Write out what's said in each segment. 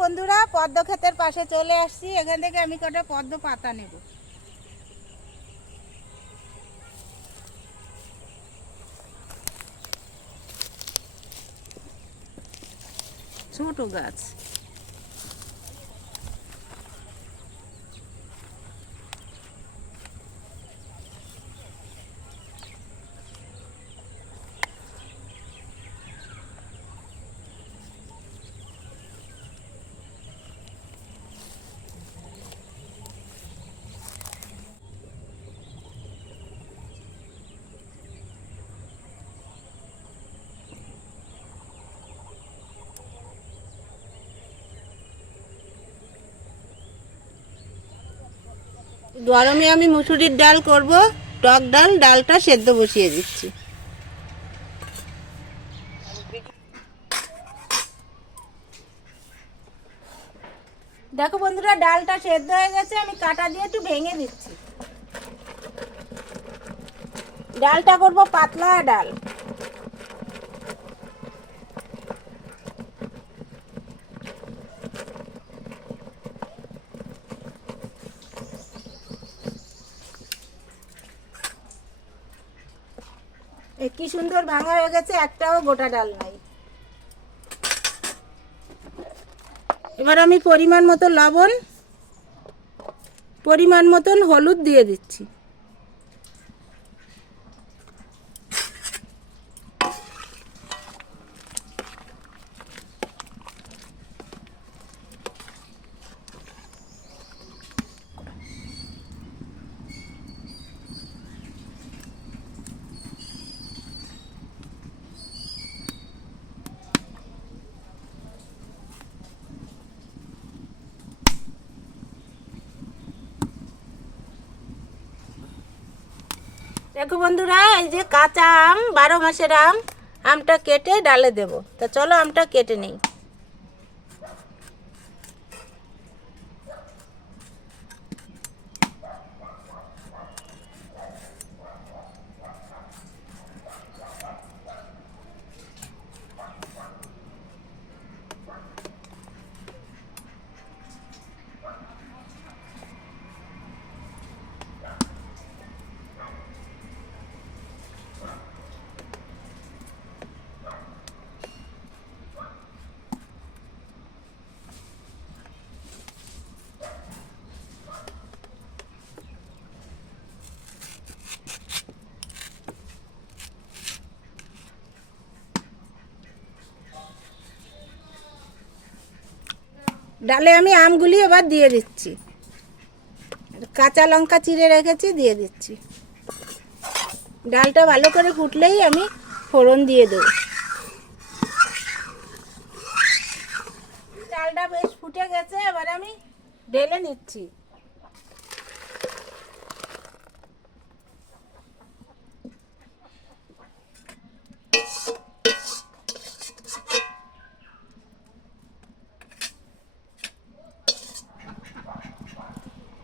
বন্ধুরা, পদ্ম ক্ষেতের পাশে চলে আসছি। এখান থেকে আমি কটা পদ্ম পাতা নেব। ছোট গাছ। গরমে আমি মুসুরির ডাল করব, টক ডাল। ডালটা সেদ্ধ বসিয়ে দিচ্ছি। দেখো বন্ধুরা, ডালটা সেদ্ধ হয়ে গেছে। আমি কাঁটা দিয়ে একটু ভেঙে দিচ্ছি। ডালটা করব পাতলা ডাল। কি সুন্দর ভাঙা হয়ে গেছে, একটাও গোটা ডাল নাই। এবার আমি পরিমাণ মতো লবণ, পরিমাণ মতন হলুদ দিয়ে দিচ্ছি। দেখো বন্ধুরা, এই যে কাঁচা আম, 12 মাসের আম, আমটা কেটে ডালে দেব। তা চলো আমটা কেটে নেই। ডালে আমি আমগুলি এবার দিয়ে দিচ্ছি। কাঁচা লঙ্কা চিড়ে রেখেছি, দিয়ে দিচ্ছি। ডালটা ভালো করে ফুটলেই আমি ফোড়ন দিয়ে দেব। ডালটা বেশ ফুটে গেছে, এবার আমি ঢেলে নিচ্ছি।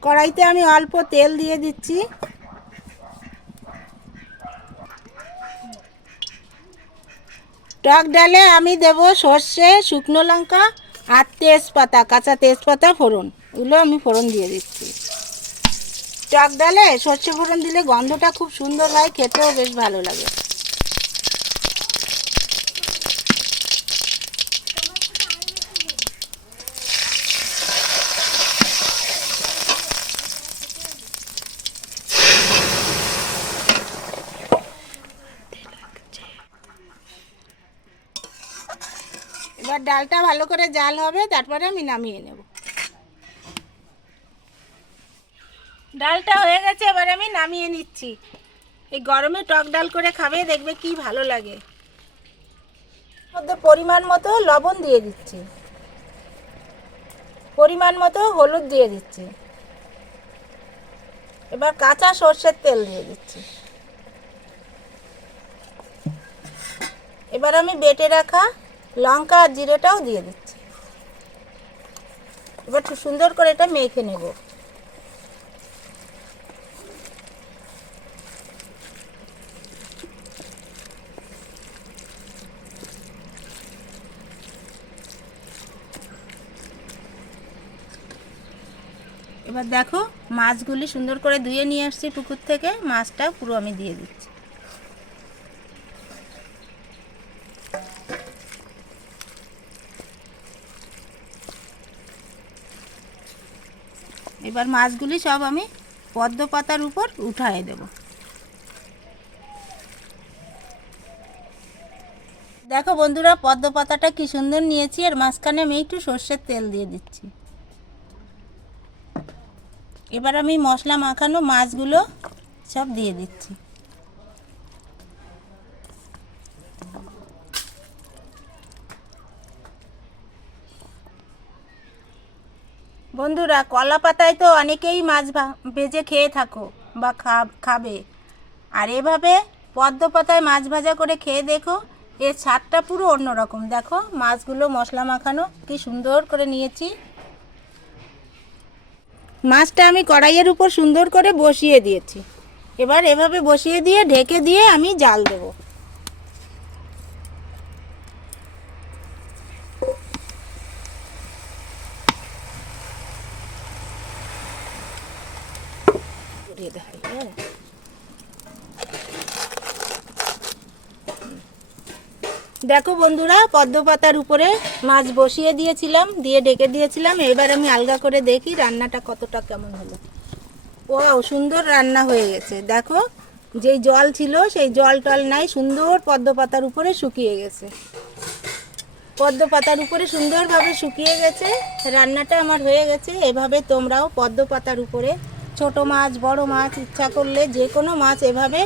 কড়াইতে আমি অল্প তেল দিয়ে দিচ্ছি। টক ডালে আমি দেব সর্ষে, শুকনো লঙ্কা আর তেজপাতা, কাঁচা তেজপাতা ফোড়ন। এগুলো আমি ফোড়ন দিয়ে দিচ্ছি। টক ডালে সর্ষে ফোড়ন দিলে গন্ধটা খুব সুন্দর হয়, খেতেও বেশ ভালো লাগে। এবার ডালটা ভালো করে জাল হবে, তারপরে আমি নামিয়ে নেব। ডালটা হয়ে গেছে, এবার আমি নামিয়ে নিচ্ছি। এই গরমে টক ডাল করে খাবে, দেখবে কি ভালো লাগে। মধ্যে পরিমাণ মতো লবণ দিয়ে দিচ্ছি, পরিমাণ মতো হলুদ দিয়ে দিচ্ছি। এবার কাঁচা সর্ষের তেল দিয়ে দিচ্ছি। এবার আমি বেটে রাখা লঙ্কা আর জিরেটাও দিয়ে দিচ্ছি। এবার খুব সুন্দর করে এটা মেখে নেব। এবার দেখো মাছগুলি সুন্দর করে ধুয়ে নিয়ে আসছি পুকুর থেকে, মাছটা পুরো আমি দিয়ে দিচ্ছি। এবার মাছগুলি সব আমি পদ্ম পাতার উপর উঠায়ে দেব। দেখো বন্ধুরা পদ্ম পাতাটা কি সুন্দর নিয়েছি, আর মাঝখানে আমি একটু সর্ষের তেল দিয়ে দিচ্ছি। এবার আমি মশলা মাখানো মাছগুলো সব দিয়ে দিচ্ছি। বন্ধুরা কলা পাতায় তো অনেকেই মাছ ভেজে খেয়ে থাকো বা খাবে, আর এভাবে পদ্ম পাতায় মাছ ভাজা করে খেয়ে দেখো, এর স্বাদটা পুরো অন্যরকম। দেখো মাছগুলো মশলা মাখানো কি সুন্দর করে নিয়েছি। মাছটা আমি কড়াইয়ের উপর সুন্দর করে বসিয়ে দিয়েছি। এবার এভাবে বসিয়ে দিয়ে ঢেকে দিয়ে আমি জাল দেবো। দেখো বন্ধুরা পদ্ম পাতার উপরে মাছ বসিয়ে দিয়েছিলাম, দিয়ে ঢেকে দিয়েছিলাম। এবার আমি আলগা করে দেখি রান্নাটা কতটা কেমন হলো। ও সুন্দর রান্না হয়ে গেছে। দেখো যেই জল ছিল সেই জল টল নাই, সুন্দর পদ্ম পাতার উপরে শুকিয়ে গেছে। পদ্ম পাতার উপরে সুন্দরভাবে শুকিয়ে গেছে, রান্নাটা আমার হয়ে গেছে। এভাবে তোমরাও পদ্ম পাতার উপরে ছোট মাছ বড় মাছ ইচ্ছা করলে যে কোনো মাছ এভাবে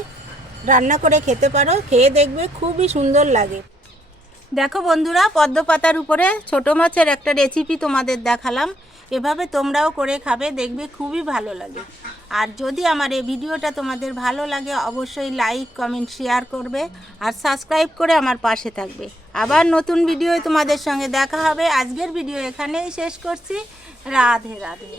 রান্না করে খেতে পারো, খেয়ে দেখবে খুবই সুন্দর লাগে। দেখো বন্ধুরা পদ্ম পাতার উপরে ছোট মাছের একটা রেসিপি তোমাদের দেখালাম, এভাবে তোমরাও করে খাবে, দেখবে খুবই ভালো লাগে। আর যদি আমার এই ভিডিওটা তোমাদের ভালো লাগে অবশ্যই লাইক কমেন্ট শেয়ার করবে, আর সাবস্ক্রাইব করে আমার পাশে থাকবে। আবার নতুন ভিডিওয় তোমাদের সঙ্গে দেখা হবে। আজকের ভিডিও এখানেই শেষ করছি। রাধে রাধে।